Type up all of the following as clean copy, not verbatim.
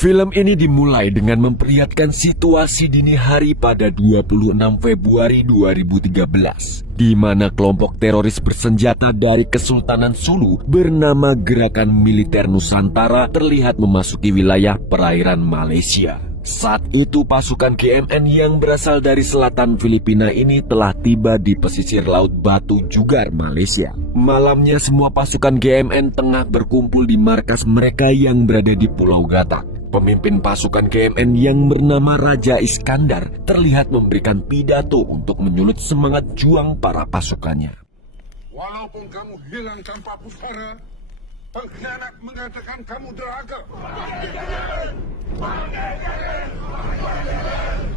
Film ini dimulai dengan memperlihatkan situasi dini hari pada 26 Februari 2013, di mana kelompok teroris bersenjata dari Kesultanan Sulu bernama Gerakan Militer Nusantara terlihat memasuki wilayah perairan Malaysia. Saat itu pasukan GMN yang berasal dari selatan Filipina ini telah tiba di pesisir Laut Batu Jugar, Malaysia. Malamnya semua pasukan GMN tengah berkumpul di markas mereka yang berada di Pulau Gatak. Pemimpin pasukan GMN yang bernama Raja Iskandar terlihat memberikan pidato untuk menyulut semangat juang para pasukannya. Walaupun kamu hilang tanpa pusara, pengkhianat mengatakan kamu derhaka.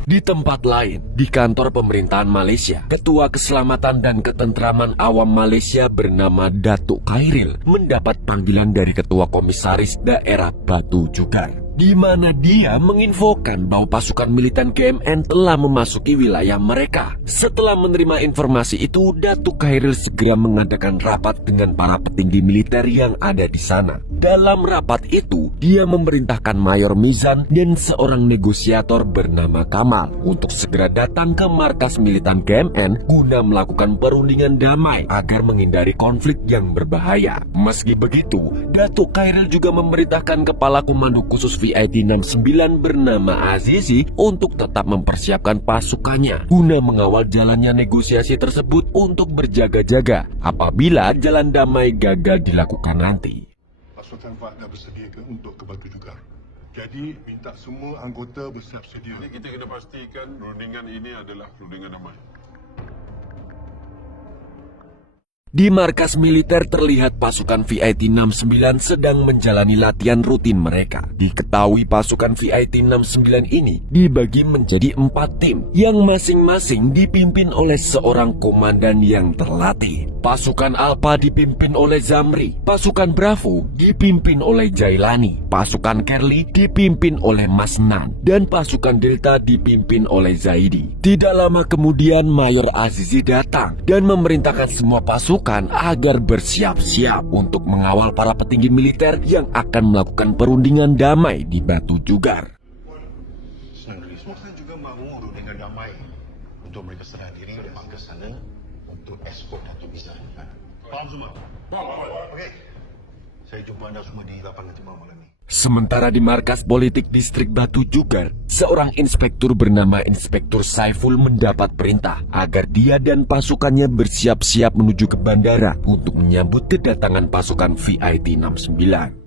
Di tempat lain, di kantor pemerintahan Malaysia, Ketua Keselamatan dan Ketentraman Awam Malaysia bernama Datuk Khairil mendapat panggilan dari Ketua Komisaris Daerah Batu Jugar, di mana dia menginfokan bahwa pasukan militan GMN telah memasuki wilayah mereka. Setelah menerima informasi itu, Datuk Khairil segera mengadakan rapat dengan para petinggi militer yang ada di sana. Dalam rapat itu, dia memerintahkan Mayor Mizan dan seorang negosiator bernama Kamal untuk segera datang ke markas militan GMN guna melakukan perundingan damai agar menghindari konflik yang berbahaya. Meski begitu, Datuk Khairil juga memerintahkan Kepala Komando Khusus VIT 69 bernama Azizi untuk tetap mempersiapkan pasukannya guna mengawal jalannya negosiasi tersebut untuk berjaga-jaga apabila jalan damai gagal dilakukan nanti. Pasukan Fatna bersedia untuk ke Batu Jugar. Jadi minta semua anggota bersiap sedia. Ini kita kena pastikan rundingan ini adalah rundingan damai. Di markas militer terlihat pasukan VIT 69 sedang menjalani latihan rutin mereka. Diketahui pasukan VIT 69 ini dibagi menjadi 4 tim yang masing-masing dipimpin oleh seorang komandan yang terlatih. Pasukan Alpha dipimpin oleh Zamri, pasukan Bravo dipimpin oleh Jailani, pasukan Kerli dipimpin oleh Mas Nan, dan pasukan Delta dipimpin oleh Zaidi. Tidak lama kemudian Mayor Azizi datang dan memerintahkan semua pasukan agar bersiap-siap untuk mengawal para petinggi militer yang akan melakukan perundingan damai di Batu Jugar. Semua kan juga mahu rundingan damai untuk mereka serah diri memang ke sana untuk escort Datuk Mizan. Faham semua? Faham. Okey. Saya jumpa anda semua di lapangan Timur malam ini. Sementara di markas politik distrik Batu Jugar, seorang inspektur bernama Inspektur Saiful mendapat perintah agar dia dan pasukannya bersiap-siap menuju ke bandara untuk menyambut kedatangan pasukan VIT 69.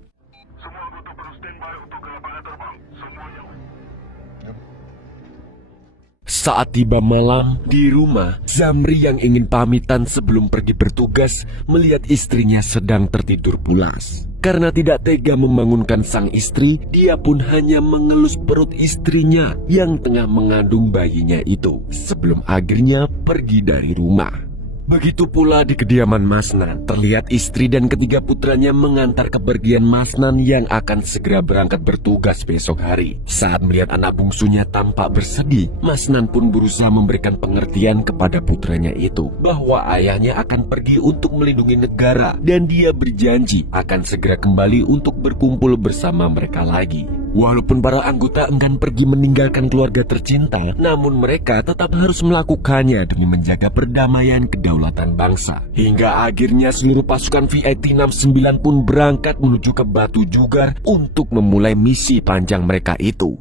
Saat tiba malam di rumah, Zamri yang ingin pamitan sebelum pergi bertugas melihat istrinya sedang tertidur pulas. Karena tidak tega membangunkan sang istri, dia pun hanya mengelus perut istrinya yang tengah mengandung bayinya itu sebelum akhirnya pergi dari rumah. Begitu pula di kediaman Mas Nan, terlihat istri dan ketiga putranya mengantar kepergian Mas Nan yang akan segera berangkat bertugas besok hari. Saat melihat anak bungsunya tampak bersedih, Mas Nan pun berusaha memberikan pengertian kepada putranya itu bahwa ayahnya akan pergi untuk melindungi negara dan dia berjanji akan segera kembali untuk berkumpul bersama mereka lagi. Walaupun para anggota enggan pergi meninggalkan keluarga tercinta, namun mereka tetap harus melakukannya demi menjaga perdamaian kedaulatan bangsa. Hingga akhirnya seluruh pasukan VIT 69 pun berangkat menuju ke Batu Jugar untuk memulai misi panjang mereka itu.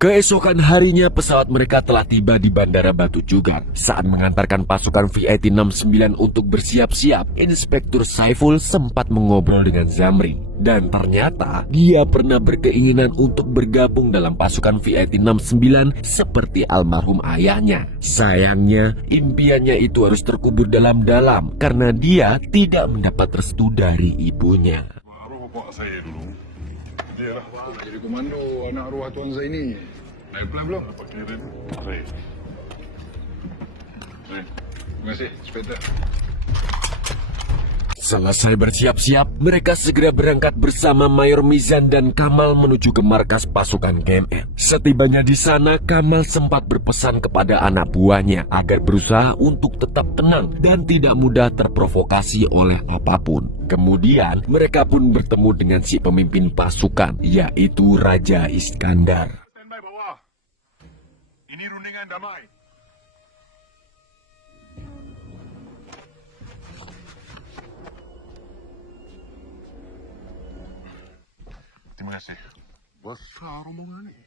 Keesokan harinya pesawat mereka telah tiba di Bandara Batu Jugar. Saat mengantarkan pasukan VIT 69 untuk bersiap-siap, Inspektur Saiful sempat mengobrol dengan Zamri. Dan ternyata dia pernah berkeinginan untuk bergabung dalam pasukan VIT 69 seperti almarhum ayahnya. Sayangnya, impiannya itu harus terkubur dalam-dalam karena dia tidak mendapat restu dari ibunya. Arwah bapak saya dulu, dia lah nak jadi komando anak arwah Tuan Zaini. Naik plan belum? Dapat kirim. Baik. Terima kasih, sepeda. Selesai bersiap-siap, mereka segera berangkat bersama Mayor Mizan dan Kamal menuju ke markas pasukan KMN. Setibanya di sana, Kamal sempat berpesan kepada anak buahnya agar berusaha untuk tetap tenang dan tidak mudah terprovokasi oleh apapun. Kemudian, mereka pun bertemu dengan si pemimpin pasukan, yaitu Raja Iskandar. Standby bawah. Ini rundingan damai. Terima kasih. Besar rombongan ini.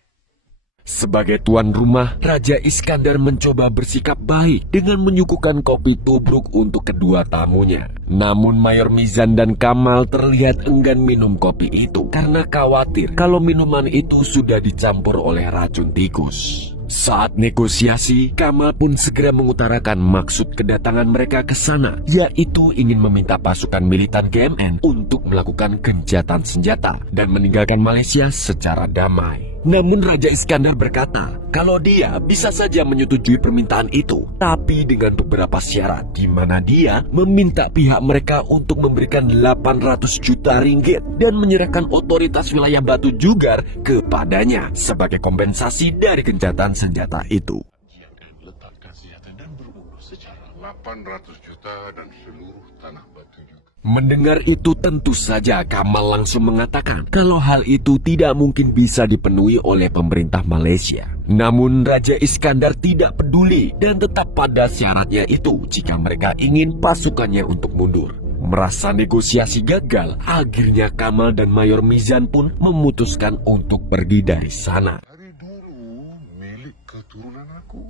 Sebagai tuan rumah, Raja Iskandar mencoba bersikap baik dengan menyuguhkan kopi tubruk untuk kedua tamunya. Namun Mayor Mizan dan Kamal terlihat enggan minum kopi itu karena khawatir kalau minuman itu sudah dicampur oleh racun tikus. Saat negosiasi, Kamal pun segera mengutarakan maksud kedatangan mereka ke sana, yaitu ingin meminta pasukan militan KMN untuk melakukan gencatan senjata dan meninggalkan Malaysia secara damai. Namun Raja Iskandar berkata kalau dia bisa saja menyetujui permintaan itu, tapi dengan beberapa syarat, di mana dia meminta pihak mereka untuk memberikan 800 juta ringgit dan menyerahkan otoritas wilayah Batu Jugar kepadanya sebagai kompensasi dari gencatan senjata itu. Dia akan letakkan senjata dan berburu secara 800 juta dan seluruh tanah Batu Jugar. Mendengar itu tentu saja Kamal langsung mengatakan kalau hal itu tidak mungkin bisa dipenuhi oleh pemerintah Malaysia. Namun Raja Iskandar tidak peduli dan tetap pada syaratnya itu jika mereka ingin pasukannya untuk mundur. Merasa negosiasi gagal, akhirnya Kamal dan Mayor Mizan pun memutuskan untuk pergi dari sana. Dari dulu milik keturunan aku.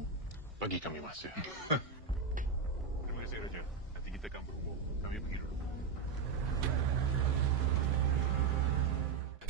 Bagi kami mas ya. Terima kasih Raja. Nanti kita akan berhubung. Kami pergi dulu.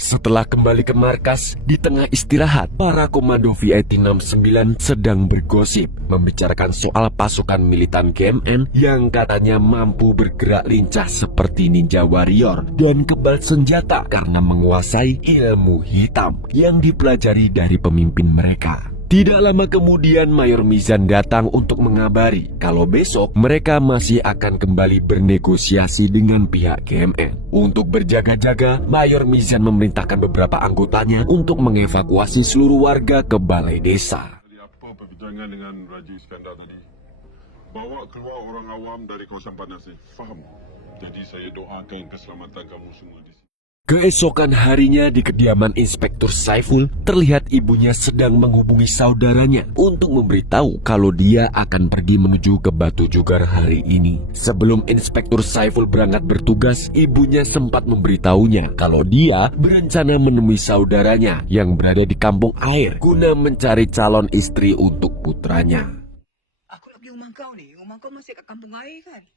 Setelah kembali ke markas, di tengah istirahat, para komando VIT-69 sedang bergosip, membicarakan soal pasukan militan KMN yang katanya mampu bergerak lincah seperti ninja warrior dan kebal senjata karena menguasai ilmu hitam yang dipelajari dari pemimpin mereka. Tidak lama kemudian Mayor Mizan datang untuk mengabari kalau besok mereka masih akan kembali bernegosiasi dengan pihak KMN. Untuk berjaga-jaga, Mayor Mizan memerintahkan beberapa anggotanya untuk mengevakuasi seluruh warga ke balai desa. Tadi apa perbincangan dengan Raja Iskandar tadi? Bawa keluar orang awam dari kawasan panas ni. Faham? Jadi saya doakan keselamatan kamu semua di sini. Keesokan harinya di kediaman Inspektur Saiful, terlihat ibunya sedang menghubungi saudaranya untuk memberitahu kalau dia akan pergi menuju ke Batu Jugar hari ini. Sebelum Inspektur Saiful berangkat bertugas, ibunya sempat memberitahunya kalau dia berencana menemui saudaranya yang berada di kampung air guna mencari calon istri untuk putranya. Aku nak pergi rumah kau ni. Rumah kau masih kat kampung air kan?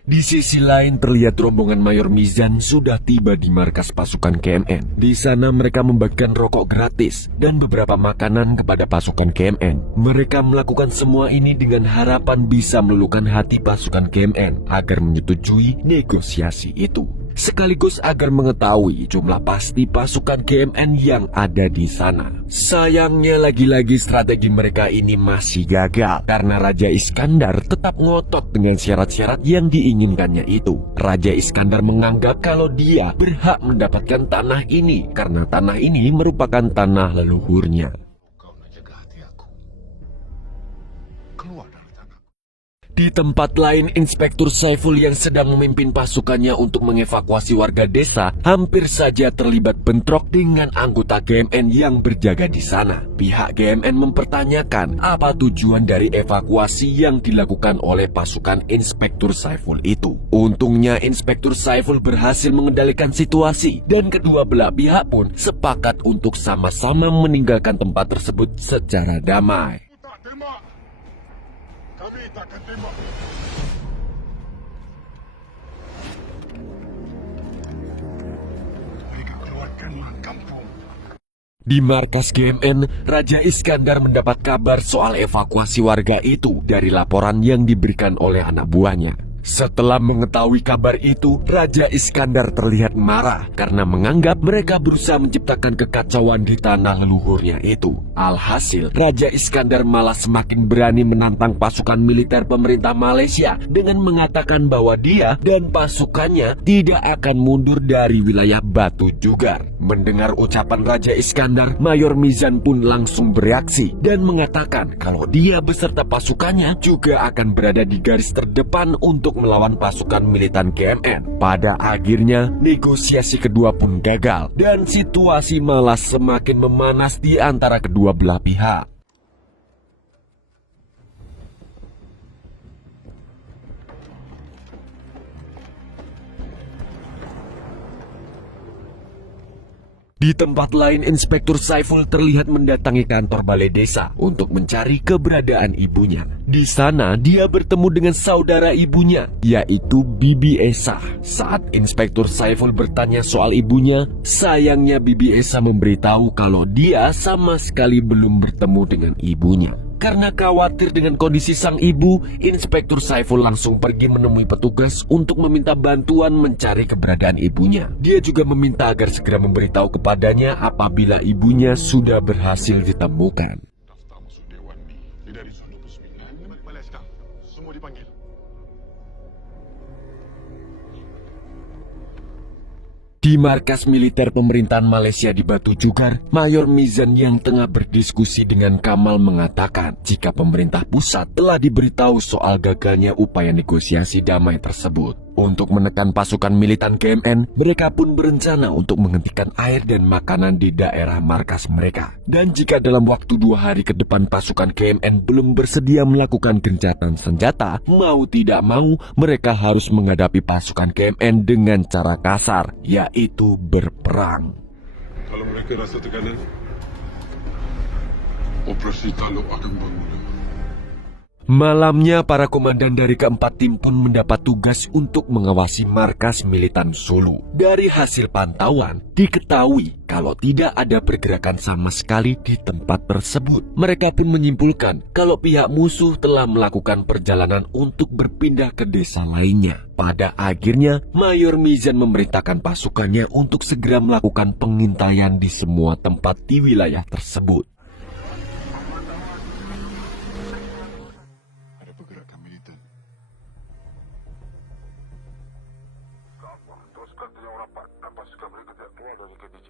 Di sisi lain terlihat rombongan Mayor Mizan sudah tiba di markas pasukan KMN. Di sana mereka membagikan rokok gratis dan beberapa makanan kepada pasukan KMN. Mereka melakukan semua ini dengan harapan bisa meluluhkan hati pasukan KMN agar menyetujui negosiasi itu. Sekaligus agar mengetahui jumlah pasti pasukan KMN yang ada di sana. Sayangnya lagi-lagi strategi mereka ini masih gagal karena Raja Iskandar tetap ngotot dengan syarat-syarat yang diinginkannya itu. Raja Iskandar menganggap kalau dia berhak mendapatkan tanah ini karena tanah ini merupakan tanah leluhurnya. Kau nak jaga hati aku. Keluar dari tanah. Di tempat lain, Inspektur Saiful yang sedang memimpin pasukannya untuk mengevakuasi warga desa hampir saja terlibat bentrok dengan anggota KMN yang berjaga di sana. Pihak KMN mempertanyakan apa tujuan dari evakuasi yang dilakukan oleh pasukan Inspektur Saiful itu. Untungnya Inspektur Saiful berhasil mengendalikan situasi dan kedua belah pihak pun sepakat untuk sama-sama meninggalkan tempat tersebut secara damai. Tak tembak. Kami takkan tembak. Mereka keluarkanlah kampung. Di markas KMN, Raja Iskandar mendapat kabar soal evakuasi warga itu dari laporan yang diberikan oleh anak buahnya. Setelah mengetahui kabar itu, Raja Iskandar terlihat marah karena menganggap mereka berusaha menciptakan kekacauan di tanah leluhurnya itu. Alhasil, Raja Iskandar malah semakin berani menantang pasukan militer pemerintah Malaysia dengan mengatakan bahwa dia dan pasukannya tidak akan mundur dari wilayah Batu Jugar. Mendengar ucapan Raja Iskandar, Mayor Mizan pun langsung bereaksi dan mengatakan kalau dia beserta pasukannya juga akan berada di garis terdepan untuk melawan pasukan militan KMN. Pada akhirnya, negosiasi kedua pun gagal dan situasi malah semakin memanas di antara kedua belah pihak. Di tempat lain, Inspektur Saiful terlihat mendatangi kantor balai desa untuk mencari keberadaan ibunya. Di sana, dia bertemu dengan saudara ibunya, yaitu Bibi Esa. Saat Inspektur Saiful bertanya soal ibunya, sayangnya Bibi Esa memberitahu kalau dia sama sekali belum bertemu dengan ibunya. Karena khawatir dengan kondisi sang ibu, Inspektur Saiful langsung pergi menemui petugas untuk meminta bantuan mencari keberadaan ibunya. Dia juga meminta agar segera memberitahu kepadanya apabila ibunya sudah berhasil ditemukan. Daftar masuk Dewan ni. Dia dari Zon 29. Dia balik sekarang. Semua dipanggil. Di markas militer pemerintahan Malaysia di Batu Jugar, Mayor Mizan yang tengah berdiskusi dengan Kamal mengatakan jika pemerintah pusat telah diberitahu soal gagalnya upaya negosiasi damai tersebut. Untuk menekan pasukan militan KMN, mereka pun berencana untuk menghentikan air dan makanan di daerah markas mereka. Dan jika dalam waktu 2 hari ke depan pasukan KMN belum bersedia melakukan gencatan senjata, mau tidak mau mereka harus menghadapi pasukan KMN dengan cara kasar, yaitu berperang. Kalau mereka rasa tekanan, operasi Taluk akan bermula. Malamnya, para komandan dari keempat tim pun mendapat tugas untuk mengawasi markas militan Sulu. Dari hasil pantauan, diketahui kalau tidak ada pergerakan sama sekali di tempat tersebut. Mereka pun menyimpulkan kalau pihak musuh telah melakukan perjalanan untuk berpindah ke desa lainnya. Pada akhirnya, Mayor Mizan memerintahkan pasukannya untuk segera melakukan pengintaian di semua tempat di wilayah tersebut. Pergerakan militer. Teruskan yang rapat dan pasukan mereka tidak keluar dari KTJ.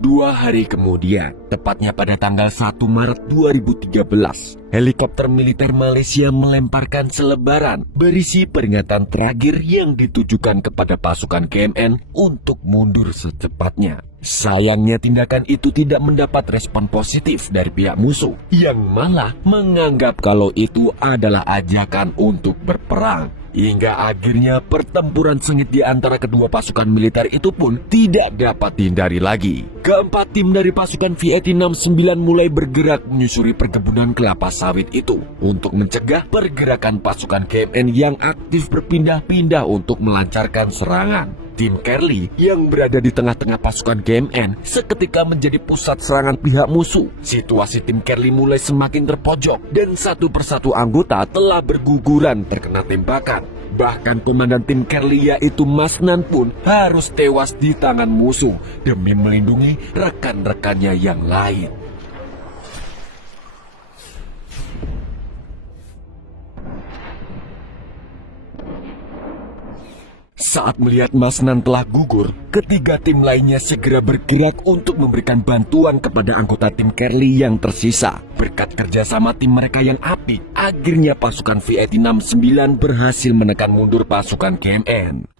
2 hari kemudian, tepatnya pada tanggal 1 Maret 2013, helikopter militer Malaysia melemparkan selebaran berisi peringatan terakhir yang ditujukan kepada pasukan KMN untuk mundur secepatnya. Sayangnya tindakan itu tidak mendapat respon positif dari pihak musuh, yang malah menganggap kalau itu adalah ajakan untuk berperang. Hingga akhirnya pertempuran sengit di antara kedua pasukan militer itu pun tidak dapat dihindari lagi. Keempat tim dari pasukan VET 69 mulai bergerak menyusuri perkebunan kelapa sawit itu untuk mencegah pergerakan pasukan KMN yang aktif berpindah-pindah untuk melancarkan serangan. Tim Kerli yang berada di tengah-tengah pasukan KMN seketika menjadi pusat serangan pihak musuh. Situasi tim Kerli mulai semakin terpojok dan satu persatu anggota telah berguguran terkena tembakan. Bahkan komandan tim Kerli yaitu Masnan pun harus tewas di tangan musuh demi melindungi rekan-rekannya yang lain. Saat melihat Masnan telah gugur, ketiga tim lainnya segera bergerak untuk memberikan bantuan kepada anggota tim Kerli yang tersisa. Berkat kerjasama tim mereka yang apik, akhirnya pasukan VET 69 berhasil menekan mundur pasukan KMN.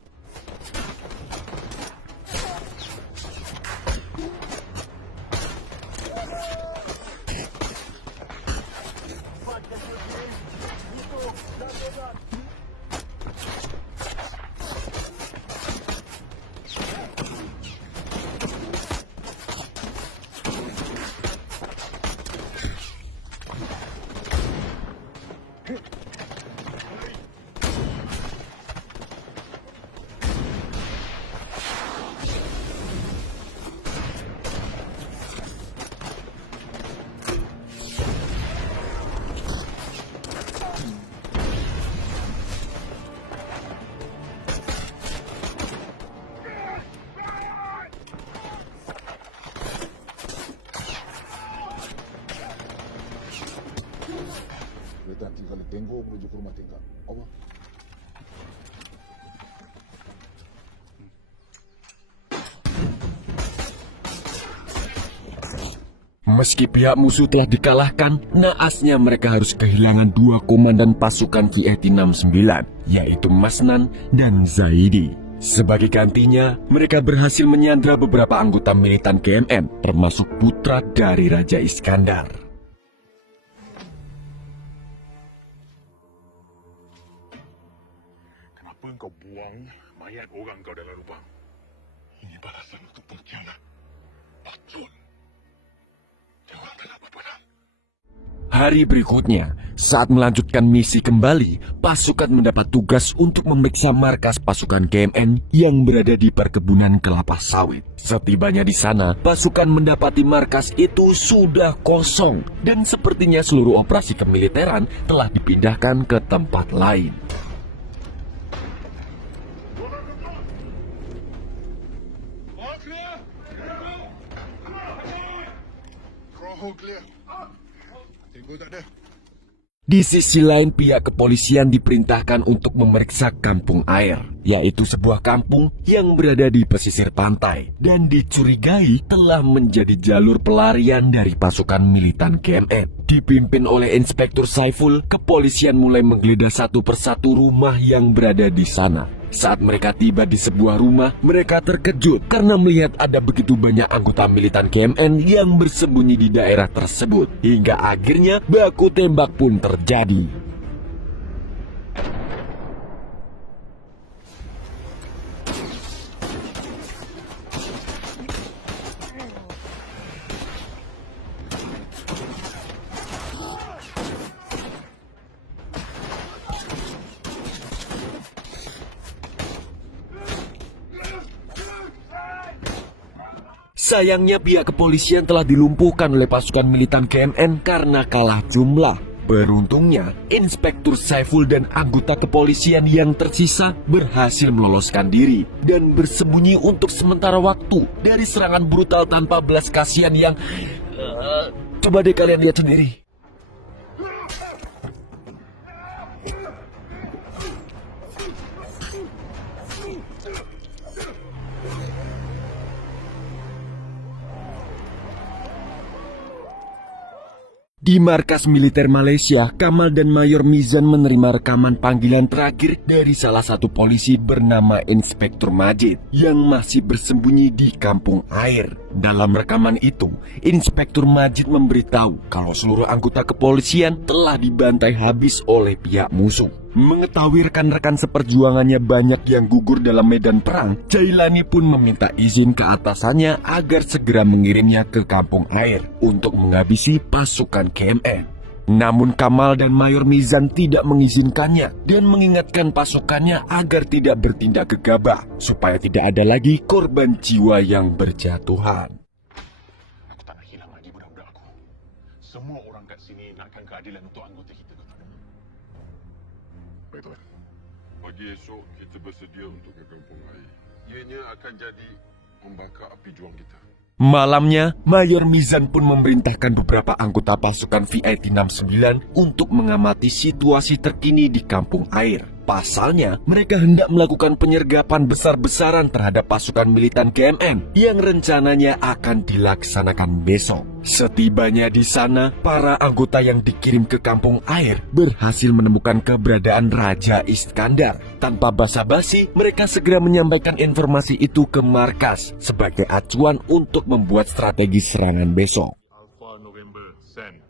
Kita tinggal di Tenggo menuju ke rumah tinggal. Over. Meski pihak musuh telah dikalahkan, naasnya mereka harus kehilangan 2 komandan pasukan V-69, yaitu Masnan dan Zaidi. Sebagai gantinya, mereka berhasil menyandra beberapa anggota militan KMN, termasuk putra dari Raja Iskandar. Kenapa engkau buang mayat orang kau dalam lubang? Ini balasan untuk pengkhianat. Betul. Jangan tak berperang. Hari berikutnya, saat melanjutkan misi kembali, pasukan mendapat tugas untuk memeriksa markas pasukan KMN yang berada di perkebunan kelapa sawit. Setibanya di sana, pasukan mendapati markas itu sudah kosong dan sepertinya seluruh operasi kemiliteran telah dipindahkan ke tempat lain. Roho clear. Tengok tak ada. Di sisi lain, pihak kepolisian diperintahkan untuk memeriksa Kampung Air, yaitu sebuah kampung yang berada di pesisir pantai dan dicurigai telah menjadi jalur pelarian dari pasukan militan KMN. Dipimpin oleh Inspektur Saiful, kepolisian mulai menggeledah satu persatu rumah yang berada di sana. Saat mereka tiba di sebuah rumah, mereka terkejut karena melihat ada begitu banyak anggota militan KMN yang bersembunyi di daerah tersebut. Hingga akhirnya baku tembak pun terjadi. Sayangnya pihak kepolisian telah dilumpuhkan oleh pasukan militan KMN karena kalah jumlah. Beruntungnya, Inspektur Saiful dan anggota kepolisian yang tersisa berhasil meloloskan diri dan bersembunyi untuk sementara waktu dari serangan brutal tanpa belas kasihan yang... coba deh kalian lihat sendiri. Di markas militer Malaysia, Kamal dan Mayor Mizan menerima rekaman panggilan terakhir dari salah satu polisi bernama Inspektur Majid yang masih bersembunyi di Kampung Air. Dalam rekaman itu, Inspektur Majid memberitahu kalau seluruh anggota kepolisian telah dibantai habis oleh pihak musuh. Mengetahui rekan-rekan seperjuangannya banyak yang gugur dalam medan perang, Jailani pun meminta izin ke atasannya agar segera mengirimnya ke Kampung Air untuk menghabisi pasukan KMN. Namun Kamal dan Mayor Mizan tidak mengizinkannya dan mengingatkan pasukannya agar tidak bertindak gegabah supaya tidak ada lagi korban jiwa yang berjatuhan. Aku tak nak hilang lagi budak-budak aku. Semua orang kat sini nakkan keadilan untuk anggota kita. Baik, Tuan. Pagi esok kita bersedia untuk ke Kampung Air. Ianya akan jadi membakar api juang kita. Malamnya, Mayor Mizan pun memerintahkan beberapa anggota pasukan VIT-69 untuk mengamati situasi terkini di Kampung Air. Pasalnya, mereka hendak melakukan penyergapan besar-besaran terhadap pasukan militan KMN yang rencananya akan dilaksanakan besok. Setibanya di sana, para anggota yang dikirim ke Kampung Air berhasil menemukan keberadaan Raja Iskandar. Tanpa basa-basi, mereka segera menyampaikan informasi itu ke markas sebagai acuan untuk membuat strategi serangan besok. Alpha November, Sam.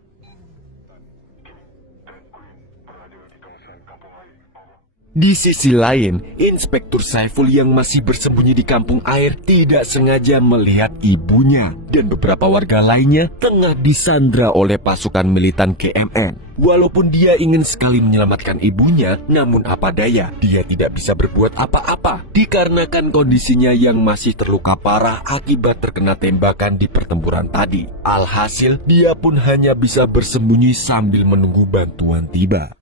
Di sisi lain, Inspektur Saiful yang masih bersembunyi di Kampung Air tidak sengaja melihat ibunya dan beberapa warga lainnya tengah disandra oleh pasukan militan KMN. Walaupun dia ingin sekali menyelamatkan ibunya, namun apa daya, dia tidak bisa berbuat apa-apa dikarenakan kondisinya yang masih terluka parah akibat terkena tembakan di pertempuran tadi. Alhasil, dia pun hanya bisa bersembunyi sambil menunggu bantuan tiba.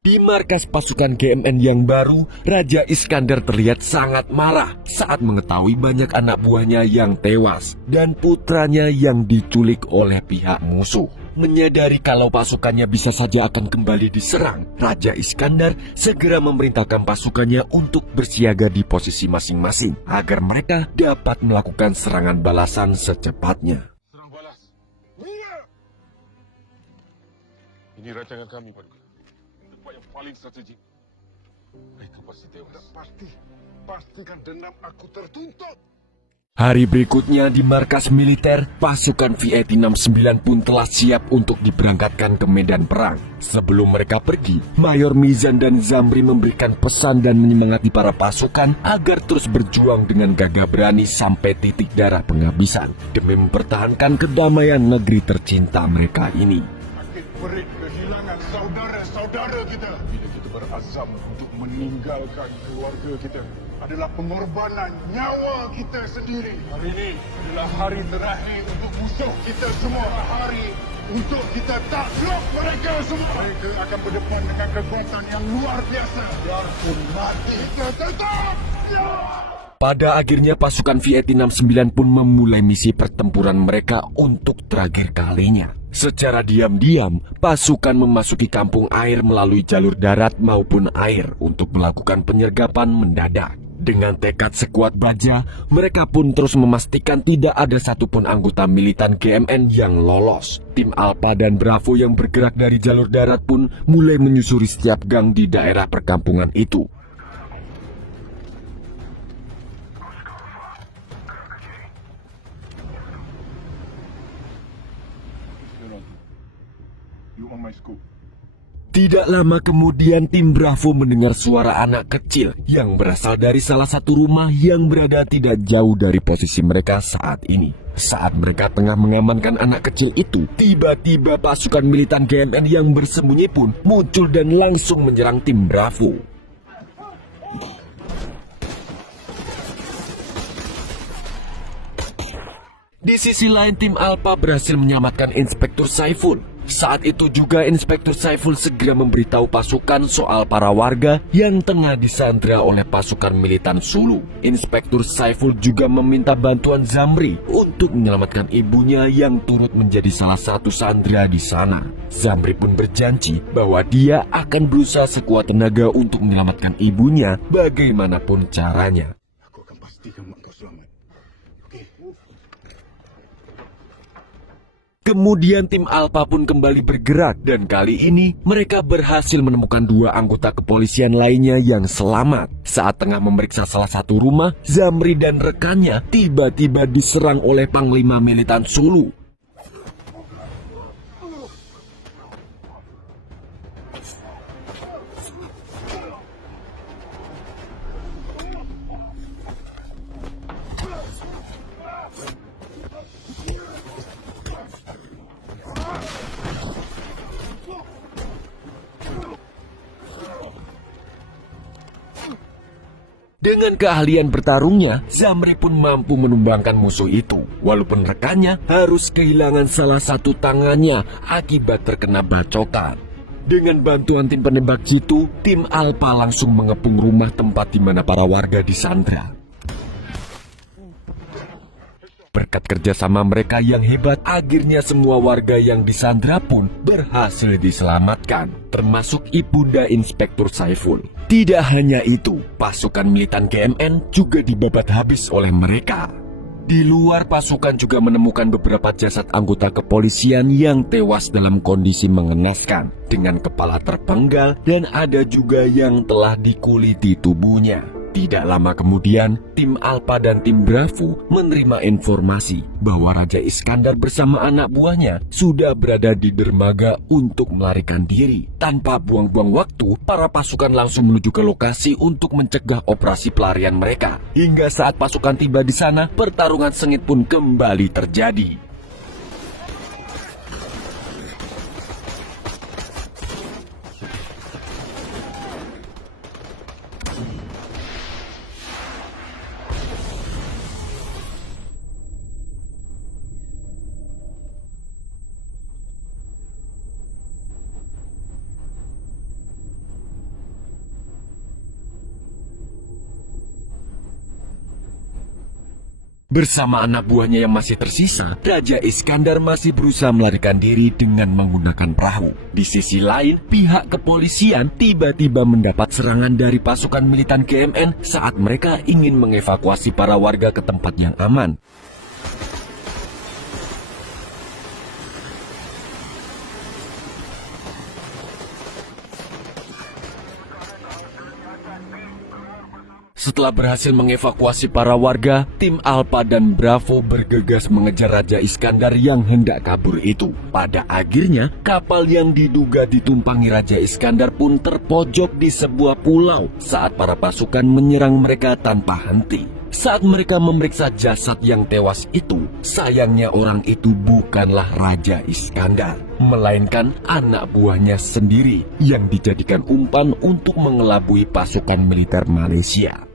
Di markas pasukan GMN yang baru, Raja Iskandar terlihat sangat marah saat mengetahui banyak anak buahnya yang tewas dan putranya yang diculik oleh pihak musuh. Menyadari kalau pasukannya bisa saja akan kembali diserang, Raja Iskandar segera memerintahkan pasukannya untuk bersiaga di posisi masing-masing agar mereka dapat melakukan serangan balasan secepatnya. Serang balas. Iya. Ini rancangan kami, Paduka. Tempat yang paling strategik. Mereka pasti tewas. Pastikan dendam aku tertuntut. Hari berikutnya di markas militer, pasukan VIET-69 pun telah siap untuk diberangkatkan ke medan perang. Sebelum mereka pergi, Mayor Mizan dan Zamri memberikan pesan dan menyemangati para pasukan agar terus berjuang dengan gagah berani sampai titik darah penghabisan demi mempertahankan kedamaian negeri tercinta mereka ini. Sakit perih kehilangan saudara-saudara kita. Bila kita berazam untuk meninggalkan keluarga kita, adalah pengorbanan nyawa kita sendiri. Hari ini adalah hari terakhir untuk musuh kita semua. Hari untuk kita takluk mereka semua. Mereka akan berdepan dengan kekuatan yang luar biasa. Biarpun mati, kita tetap siap. Pada akhirnya pasukan VIET-69 pun memulai misi pertempuran mereka untuk terakhir kalinya. Secara diam-diam, pasukan memasuki kampung air melalui jalur darat maupun air untuk melakukan penyergapan mendadak. Dengan tekad sekuat baja, mereka pun terus memastikan tidak ada satupun anggota militan GMN yang lolos. Tim Alpha dan Bravo yang bergerak dari jalur darat pun mulai menyusuri setiap gang di daerah perkampungan itu. You on my scope. Tidak lama kemudian tim Bravo mendengar suara anak kecil yang berasal dari salah satu rumah yang berada tidak jauh dari posisi mereka saat ini. Saat mereka tengah mengamankan anak kecil itu, tiba-tiba pasukan militan GMN yang bersembunyi pun muncul dan langsung menyerang tim Bravo. Di sisi lain, tim Alpha berhasil menyelamatkan Inspektur Saiful. Saat itu juga Inspektur Saiful segera memberitahu pasukan soal para warga yang tengah disandra oleh pasukan militan Sulu. Inspektur Saiful juga meminta bantuan Zamri untuk menyelamatkan ibunya yang turut menjadi salah satu sandra di sana. Zamri pun berjanji bahwa dia akan berusaha sekuat tenaga untuk menyelamatkan ibunya bagaimanapun caranya. Aku akan pastikan mak kau selamat. Okey. Kemudian tim Alpha pun kembali bergerak dan kali ini mereka berhasil menemukan dua anggota kepolisian lainnya yang selamat. Saat tengah memeriksa salah satu rumah, Zamri dan rekannya tiba-tiba diserang oleh Panglima Militan Sulu. Dengan keahlian bertarungnya, Zamri pun mampu menumbangkan musuh itu, walaupun rekannya harus kehilangan salah satu tangannya akibat terkena bacokan. Dengan bantuan tim penembak jitu, tim Alpha langsung mengepung rumah tempat di mana para warga disandra. Berkat kerjasama mereka yang hebat, akhirnya semua warga yang disandra pun berhasil diselamatkan, termasuk ibunda Inspektur Saiful. Tidak hanya itu, pasukan militan GMN juga dibabat habis oleh mereka. Di luar, pasukan juga menemukan beberapa jasad anggota kepolisian yang tewas dalam kondisi mengenaskan, dengan kepala terpenggal dan ada juga yang telah dikuliti tubuhnya. Tidak lama kemudian, tim Alpha dan tim Bravo menerima informasi bahwa Raja Iskandar bersama anak buahnya sudah berada di dermaga untuk melarikan diri. Tanpa buang-buang waktu, para pasukan langsung menuju ke lokasi untuk mencegah operasi pelarian mereka. Hingga saat pasukan tiba di sana, pertarungan sengit pun kembali terjadi. Bersama anak buahnya yang masih tersisa, Raja Iskandar masih berusaha melarikan diri dengan menggunakan perahu. Di sisi lain, pihak kepolisian tiba-tiba mendapat serangan dari pasukan militan GMN saat mereka ingin mengevakuasi para warga ke tempat yang aman. Setelah berhasil mengevakuasi para warga, tim Alpha dan Bravo bergegas mengejar Raja Iskandar yang hendak kabur itu. Pada akhirnya, kapal yang diduga ditumpangi Raja Iskandar pun terpojok di sebuah pulau saat para pasukan menyerang mereka tanpa henti. Saat mereka memeriksa jasad yang tewas itu, sayangnya orang itu bukanlah Raja Iskandar, melainkan anak buahnya sendiri yang dijadikan umpan untuk mengelabui pasukan militer Malaysia.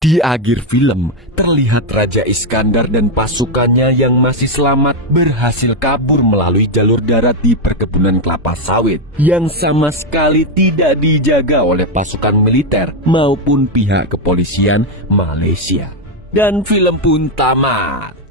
Di akhir film, terlihat Raja Iskandar dan pasukannya yang masih selamat berhasil kabur melalui jalur darat di perkebunan kelapa sawit yang sama sekali tidak dijaga oleh pasukan militer maupun pihak kepolisian Malaysia. Dan film pun tamat.